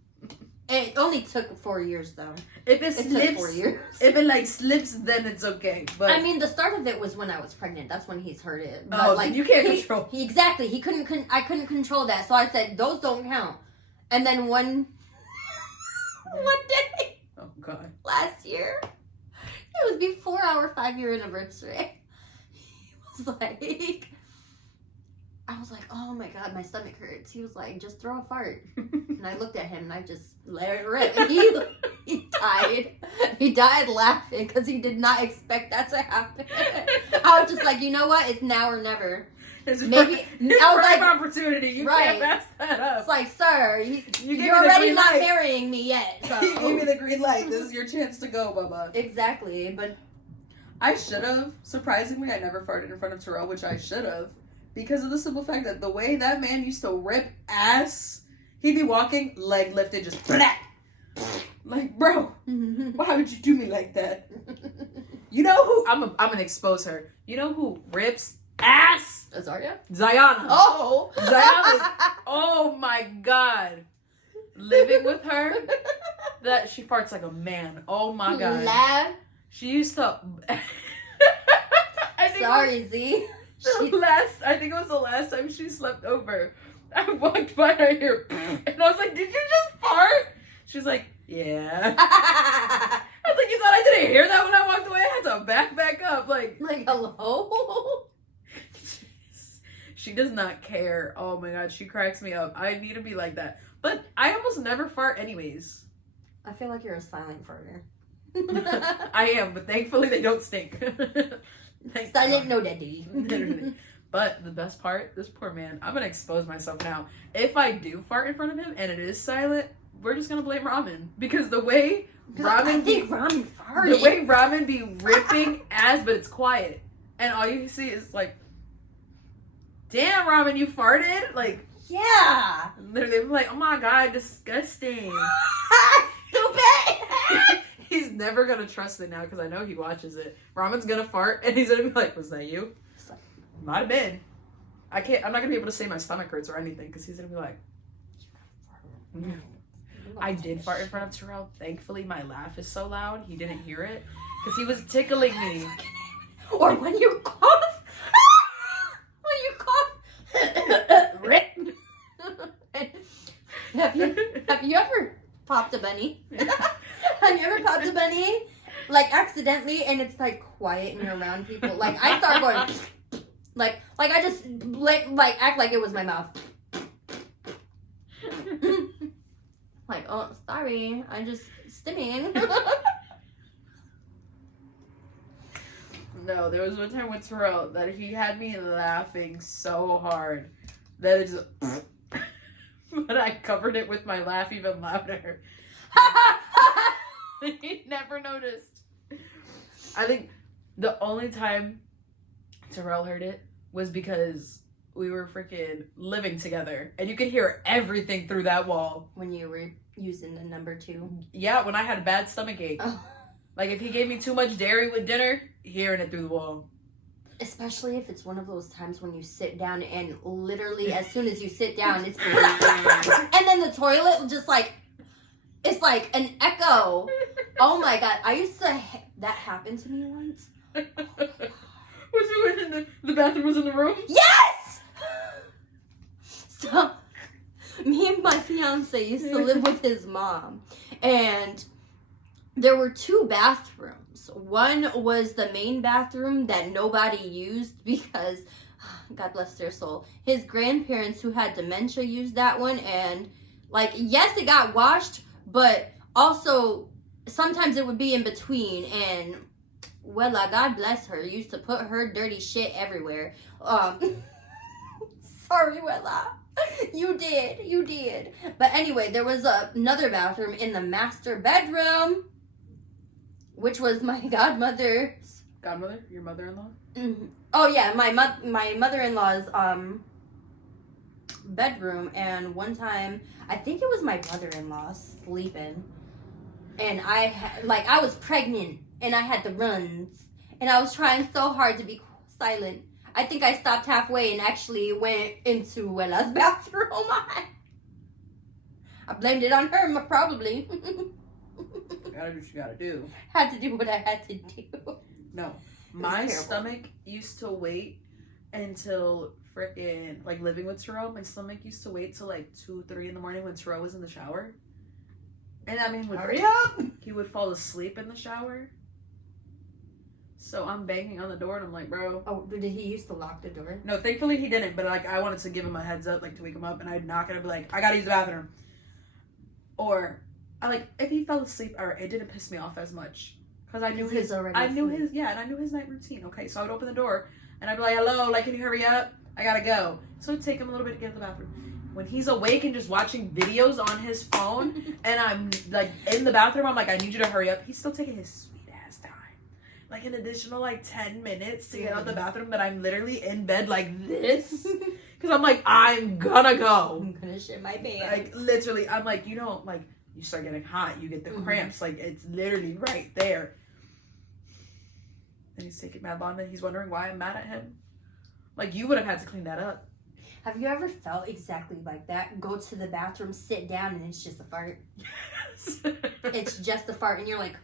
It only took 4 years, though. If It took 4 years. If it like slips, then it's okay. But I mean, the start of it was when I was pregnant. That's when he's heard it. But, oh, like, you can't control. Exactly. I couldn't control that. So I said, those don't count. And then one day Oh God. last year, it was before our 5-year anniversary. He was like, I was like, oh my God, my stomach hurts. He was like, just throw a fart. And I looked at him and I just let it rip. And he died. He died laughing because he did not expect that to happen. I was just like, you know what? It's now or never. Maybe it's I was like, opportunity. You can't pass that up. it's like, sir, You you're already not marrying me yet. So. You gave me the green light. This is your chance to go, Bubba. Exactly, but I should have. Surprisingly, I never farted in front of Terrell, which I should have. Because of the simple fact that the way that man used to rip ass, he'd be walking, leg lifted, just blah. Like, bro, why would you do me like that? You know who? I'm gonna expose her. You know who rips ass? Azaria? Zayana. Oh! Zayana's, oh my God. Living with her, that she farts like a man. Oh my God. Lab? She used to. Sorry, Z. I think it was the last time she slept over. I walked by her here, and I was like, "Did you just fart?" She's like, "Yeah." I was like, "You thought I didn't hear that when I walked away?" I had to back up, like, hello? She does not care. Oh my God, she cracks me up. I need to be like that, but I almost never fart anyways. I feel like you're a silent farter. I am, but thankfully they don't stink. Silent no daddy. But the best part, this poor man, I'm gonna expose myself now. If I do fart in front of him and it is silent, we're just gonna blame ramen. Because the way ramen be ripping ass, but it's quiet. And all you see is like, damn, ramen, you farted? Like, yeah. They're like, oh my God, disgusting. Stupid. He's never gonna trust it now because I know he watches it. Ramen's gonna fart and he's gonna be like, was that you? Might have been. I'm not gonna be able to say my stomach hurts or anything because he's gonna be like, I did fart in front of Terrell. Thankfully, my laugh is so loud he didn't hear it because he was tickling me. Or when you cough. Rip. Have you ever popped a bunny? Have you ever popped a bunny? Like accidentally, and it's like quiet and you're around people. Like I start going, like I just like act like it was my mouth. Like, oh, sorry, I just stimming. No, there was one time with Terrell that he had me laughing so hard that it just, but I covered it with my laugh even louder. He never noticed. I think the only time Terrell heard it was because we were freaking living together and you could hear everything through that wall. When you were using the number 2? Yeah, when I had a bad stomach ache. Oh. Like if he gave me too much dairy with dinner, hearing it through the wall. Especially if it's one of those times when you sit down and literally as soon as you sit down, it's and then the toilet just like, it's like an echo. Oh my God. I used to, that happened to me once. Was it when the bathroom was in the room? Yes! So, me and my fiance used to live with his mom. And there were 2 bathrooms. One was the main bathroom that nobody used because, God bless their soul, his grandparents who had dementia used that one. And, like, yes, it got washed, but also sometimes it would be in between. And, Wella, God bless her, used to put her dirty shit everywhere. Sorry, Wella. You did. But anyway, there was another bathroom in the master bedroom, which was my godmother's. Godmother? Your mother-in-law? Mm-hmm. Oh yeah, my mother-in-law's bedroom. And one time, I think it was my brother-in-law sleeping, and I was pregnant and I had the runs, and I was trying so hard to be silent. I think I stopped halfway and actually went into Wella's bathroom. I blamed it on her, probably. Gotta do what you gotta do. Had to do what I had to do. No. My stomach used to wait until freaking, like, living with Terrell, my stomach used to wait till, like, 2, 3 in the morning when Terrell was in the shower. And, I mean, hurry up! He would fall asleep in the shower. So I'm banging on the door and I'm like, bro. Oh, did he used to lock the door? No, thankfully he didn't. But like, I wanted to give him a heads up, like to wake him up, and I'd knock and I'd be like, I gotta use the bathroom. Or, if he fell asleep, or it didn't piss me off as much because I knew his night routine. Okay, so I would open the door and I'd be like, hello, like, can you hurry up? I gotta go. So it'd take him a little bit to get to the bathroom. When he's awake and just watching videos on his phone, and I'm like in the bathroom, I'm like, I need you to hurry up. He's still taking his like an additional 10 minutes to get out the bathroom, that I'm literally in bed like this. Because I'm like, I'm gonna go. I'm gonna shit my pants. Like, literally, I'm like, you start getting hot, you get the cramps. Like, it's literally right there. And he's taking mad long, and he's wondering why I'm mad at him. Like, you would have had to clean that up. Have you ever felt exactly like that? Go to the bathroom, sit down, and it's just a fart. It's just a fart, and you're like...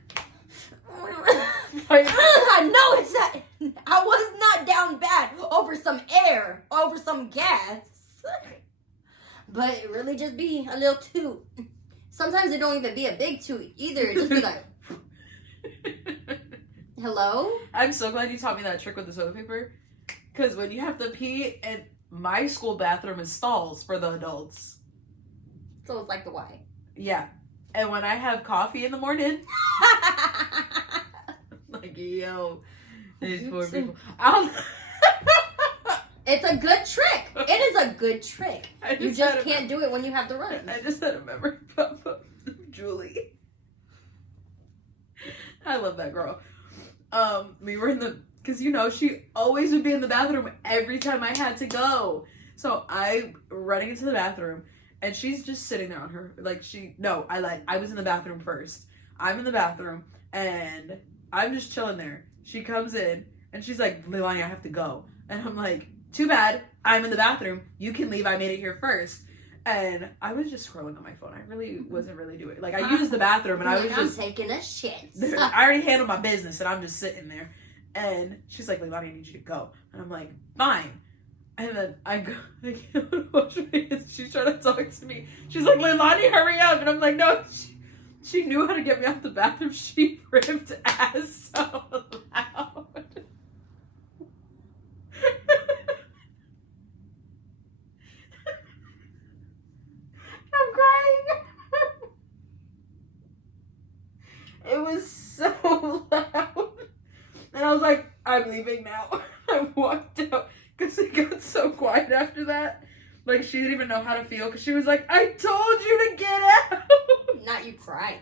I know it's that. I was not down bad over some air, over some gas, but it really just be a little toot. Sometimes it don't even be a big toot either. It just be like, hello? I'm so glad you taught me that trick with the toilet paper, because when you have to pee, and my school bathroom is stalls for the adults. So it's like the Y. Yeah. And when I have coffee in the morning, like, yo, these poor people. It's a good trick. It is a good trick. You just can't do it when you have the runs. I just had a memory pop up. Julie. I love that girl. We were because she always would be in the bathroom every time I had to go. So I'm running into the bathroom. And she's just sitting there on her, I was in the bathroom first. I'm in the bathroom, and I'm just chilling there. She comes in, and she's like, Leilani, I have to go. And I'm like, too bad, I'm in the bathroom. You can leave, I made it here first. And I was just scrolling on my phone. I really wasn't really doing it. Like, I used the bathroom, and I was just... I'm taking a shit. I already handled my business, and I'm just sitting there. And she's like, Leilani, I need you to go. And I'm like, fine. And then I go, she's trying to talk to me. She's like, Leilani, hurry up. And I'm like, no, she knew how to get me out the bathroom. She ripped ass so loud. I'm crying. It was so loud. And I was like, I'm leaving now. I walked out. Because it got so quiet after that. Like, she didn't even know how to feel. Because she was like, I told you to get out. Not you crying.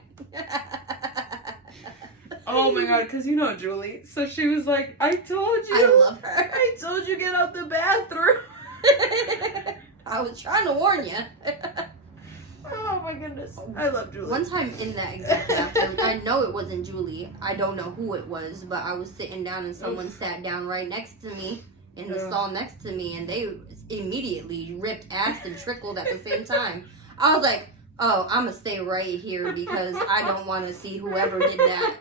Oh my God. Because Julie. So she was like, I told you. I love her. I told you get out the bathroom. I was trying to warn you. Oh my goodness. I love Julie. One time in that exact bathroom, I know it wasn't Julie. I don't know who it was. But I was sitting down and someone sat down right next to me. In the stall next to me, and they immediately ripped ass and trickled at the same time. I was like, oh, I'm gonna stay right here because I don't want to see whoever did that.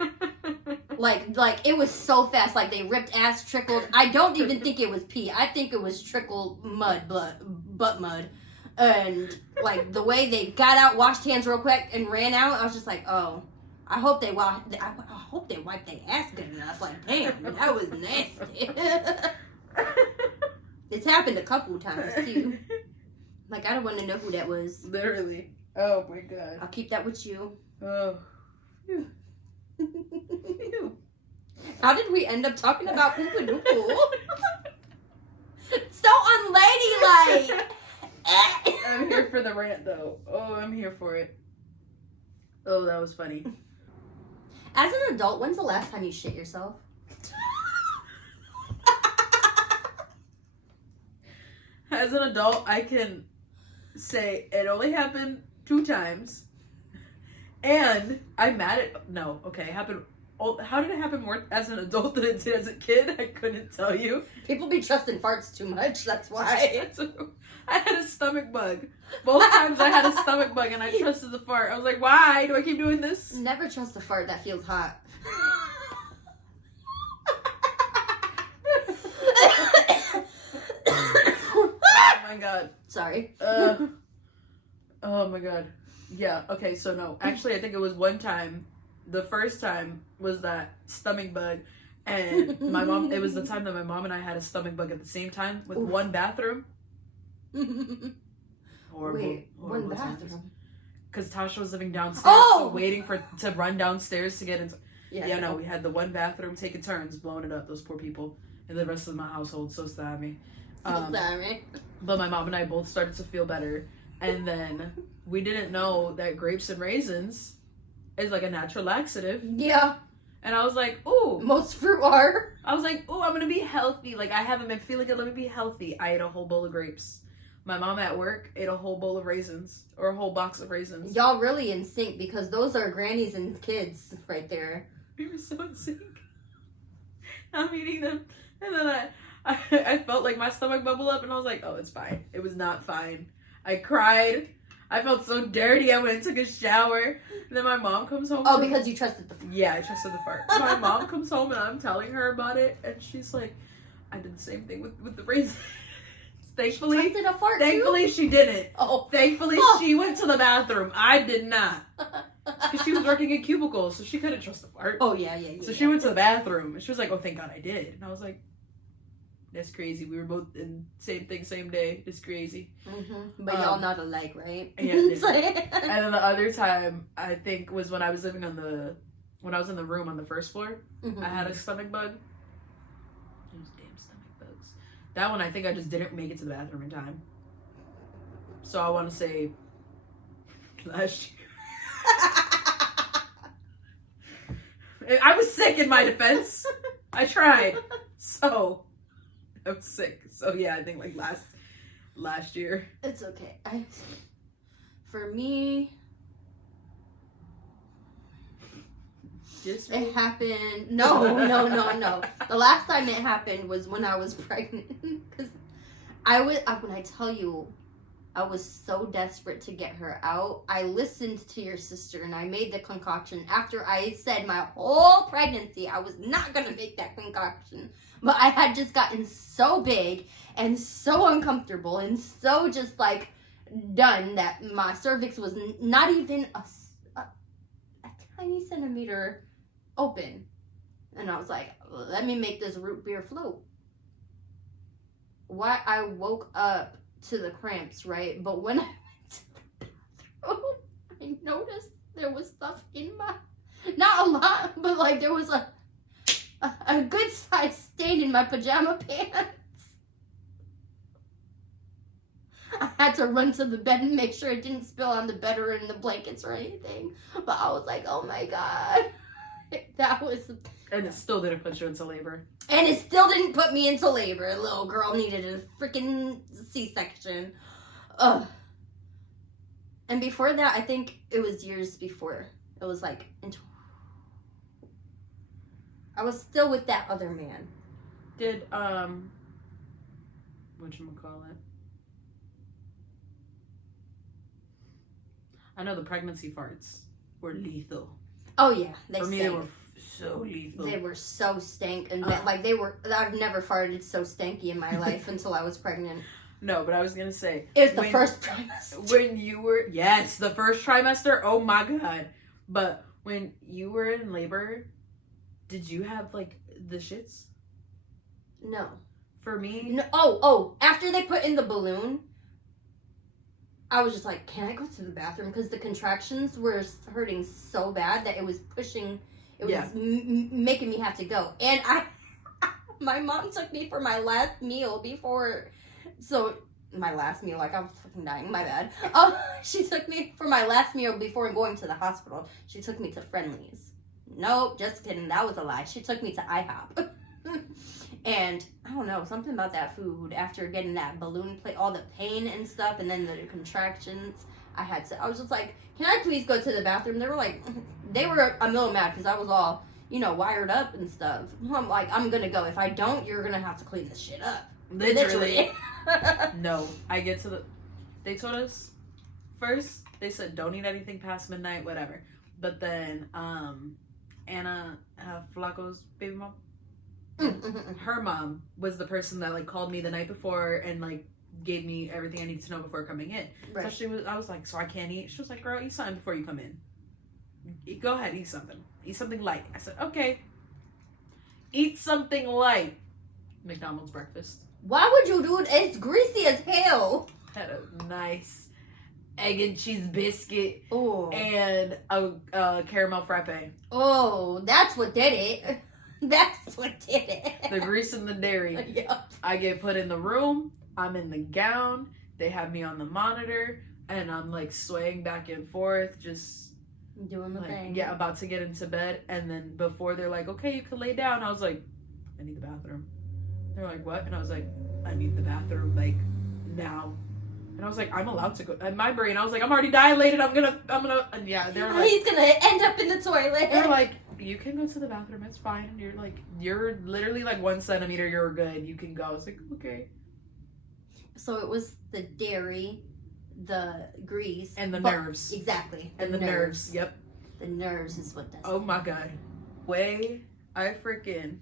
Like it was so fast. Like, they ripped ass, trickled. I don't even think it was pee. I think it was trickled butt mud. And like the way they got out, washed hands real quick, and ran out, I was just like, oh, I hope they wiped their ass good enough. Like, damn, that was nasty. It's happened a couple times too. Like, I don't want to know who that was. Literally. Oh my God. I'll keep that with you. Oh. How did we end up talking about poo-poo-doo-poo? So unladylike. I'm here for the rant, though. Oh, I'm here for it. Oh, that was funny. As an adult, when's the last time you shit yourself? As an adult, I can say it only happened 2 times. And I'm mad at... No, okay, it happened... How did it happen more as an adult than it did as a kid? I couldn't tell you. People be trusting farts too much, that's why. I had a stomach bug. Both times I had a stomach bug and I trusted the fart. I was like, why do I keep doing this? Never trust a fart that feels hot. Oh my god. Sorry. Oh my god. Yeah, okay, so no. Actually, I think it was one time. The first time was that stomach bug. And my mom, it was the time that my mom and I had a stomach bug at the same time with one bathroom. Horrible. One bathroom? Because Tasha was living downstairs, so waiting to run downstairs to get into... Yeah, no, we had the one bathroom taking turns blowing it up, those poor people. And the rest of my household, so stabby. But my mom and I both started to feel better. And then we didn't know that grapes and raisins is like a natural laxative. Yeah. And I was like, ooh. Most fruit are. I was like, ooh, I'm going to be healthy. Like, I haven't been feeling good. Let me be healthy. I ate a whole bowl of grapes. My mom at work ate a whole bowl of raisins. Or a whole box of raisins. Y'all really in sync because those are grannies and kids right there. We were so in sync. I'm eating them. And then I felt like my stomach bubble up. And I was like, oh, it's fine. It was not fine. I cried. I felt so dirty. I went and took a shower. And then my mom comes home. Oh, because you trusted the fart. Yeah, I trusted the fart. My mom comes home and I'm telling her about it. And she's like, I did the same thing with the raisins. Thankfully, she trusted a fart thankfully too? She didn't. Oh. Thankfully, she went to the bathroom. I did not. Because she was working in cubicles, so she couldn't trust the fart. Oh, yeah. So she went to the bathroom. And she was like, oh, thank God I did. And I was like, that's crazy. We were both in same thing, same day. It's crazy. Mm-hmm. But y'all not alike, right? Yeah. And then the other time, I think, was when I was living when I was in the room on the first floor. I had a stomach bug. Those damn stomach bugs. That one, I think I just didn't make it to the bathroom in time. So I want to say last year. I was sick in my defense. I tried. So I was sick. So yeah, I think like last year. It's okay. For me, it happened. No. The last time it happened was when I was pregnant. Because when I tell you, I was so desperate to get her out. I listened to your sister and I made the concoction. After I said my whole pregnancy, I was not going to make that concoction. But I had just gotten so big and so uncomfortable and so just like done that my cervix was not even a tiny centimeter open. And I was like, let me make this root beer float. Why I woke up to the cramps, right? But when I went to the bathroom, I noticed there was stuff in my, not a lot, but like there was a good size stain in my pajama pants. I had to run to the bed and make sure it didn't spill on the bed or in the blankets or anything. But I was like, oh my God. That was... And it still didn't put you into labor. And it still didn't put me into labor. A little girl needed a freaking C-section. Ugh. And before that, I think it was years before. It was like... I was still with that other man. Did, whatchamacallit? I know the pregnancy farts were lethal. Oh, yeah. For me, they were so lethal. They were so stank. And like, they were... I've never farted so stanky in my life until I was pregnant. No, but I was going to say... It was the first trimester. When you were... Yes, the first trimester. Oh, my God. But when you were in labor, did you have, like, the shits? No. For me... No, oh, after they put in the balloon... I was just like, can I go to the bathroom? Because the contractions were hurting so bad that it was pushing, it was making me have to go. And my mom took me for my last meal before, so my last meal. Like, I was fucking dying. My bad. She took me for my last meal before going to the hospital. She took me to Friendly's. Nope, just kidding. That was a lie. She took me to IHOP. And I don't know, something about that food after getting that balloon plate, all the pain and stuff, and then the contractions. I was just like, can I please go to the bathroom? They were a little mad because I was all, wired up and stuff. I'm like, I'm gonna go. If I don't, you're gonna have to clean this shit up. Literally. No, they told us first, they said don't eat anything past midnight, whatever. But then, Anna, Flaco's baby mom, her mom was the person that like called me the night before and like gave me everything I needed to know before coming in. Right. So I was like, so I can't eat? She was like, girl, eat something before you come in. Go ahead, eat something. Eat something light. I said, okay. Eat something light. McDonald's breakfast. Why would you do it? It's greasy as hell. Had a nice egg and cheese biscuit. Oh. And a caramel frappe. Oh, that's what did it. That's what did it. The grease and the dairy. Yep. I get put in the room. I'm in the gown. They have me on the monitor. And I'm like swaying back and forth. Just doing the thing. Yeah, about to get into bed. And then before they're like, okay, you can lay down. I was like, I need the bathroom. They're like, what? And I was like, I need the bathroom, like, now. And I was like, I'm allowed to go. In my brain, I was like, I'm already dilated. I'm gonna, and yeah, they're like, he's gonna end up in the toilet. They're like, you can go to the bathroom. It's fine. And you're literally like 1 centimeter. You're good. You can go. I was like, okay. So it was the dairy, the grease. And the nerves. Exactly. And the nerves. Yep. The nerves is what does Oh my God. I freaking...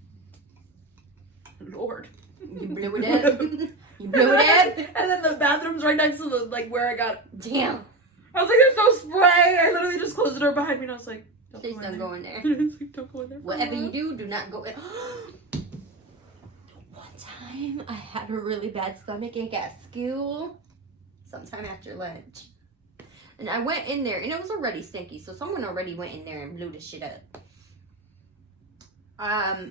Lord. You blew it in. You blew it in. And then the bathroom's right next to the, like, where I got... Damn. I was like, there's no spray. I literally just closed the door behind me and I was like, please don't go in there. Don't go in there. Whatever you do not go in. One time, I had a really bad stomach ache at school. Sometime after lunch. And I went in there, and it was already stinky, so someone already went in there and blew the shit up.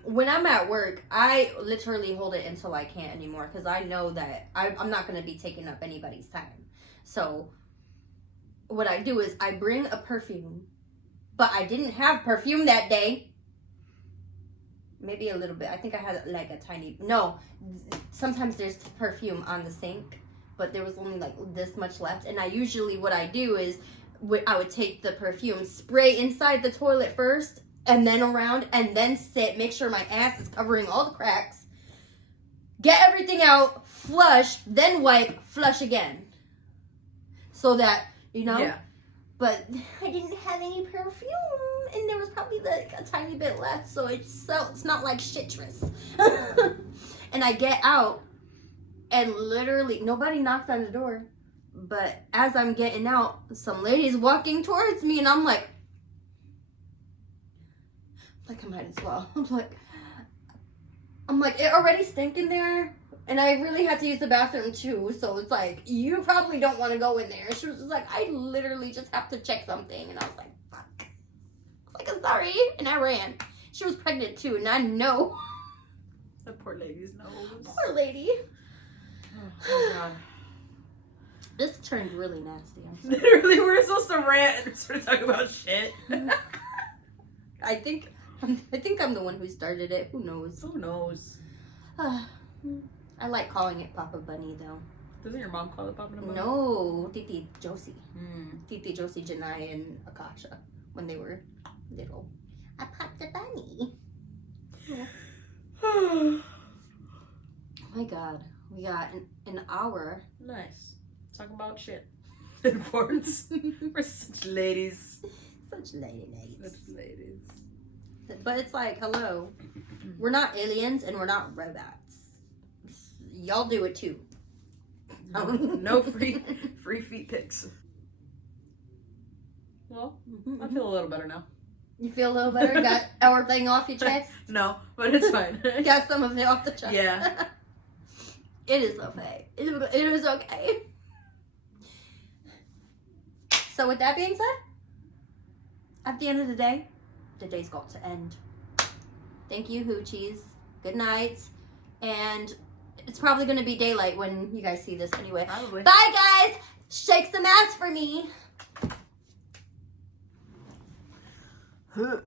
When I'm at work, I literally hold it until I can't anymore, because I know that I'm not going to be taking up anybody's time. So, what I do is I bring a perfume, but I didn't have perfume that day. Maybe a little bit. I think I had like a tiny... No, sometimes there's perfume on the sink, but there was only like this much left. And what I do is I would take the perfume, spray inside the toilet first, and then around, and then sit, make sure my ass is covering all the cracks, get everything out, flush, then wipe, flush again. So that, Yeah. But I didn't have any perfume, and there was probably like a tiny bit left, so it's not like citrus. And I get out, and literally, nobody knocked on the door, but as I'm getting out, some lady's walking towards me, and I'm like, I might as well. I'm like, it already stink in there, and I really had to use the bathroom too, so it's like, you probably don't want to go in there. She was just like, I literally just have to check something, and I was like, fuck. I was like, sorry, and I ran. She was pregnant too, and I know. The poor lady's nose. Poor lady. Oh God. This turned really nasty. Literally, we're supposed to rant and sort of talk about shit. I think I'm the one who started it. Who knows? Who knows? I like calling it Papa Bunny though. Doesn't your mom call it Papa Bunny? No, Titi Josie. Titi Josie, Janai, and Akasha when they were little. I popped the bunny. Yeah. Oh my God, we got an hour. Nice. Talking about shit. Importance. We're such ladies. Such ladies. Such ladies. But it's like, hello, we're not aliens and we're not robots. Y'all do it too. No free feet pics. Well, I feel a little better now. You feel a little better? Got everything off your chest? No, but it's fine. Got some of it off the chest? Yeah. It is okay. It is okay. So with that being said, at the end of the day, the day's got to end. Thank you, Hoochies. Good night. And it's probably going to be daylight when you guys see this anyway. Probably. Bye, guys. Shake some ass for me.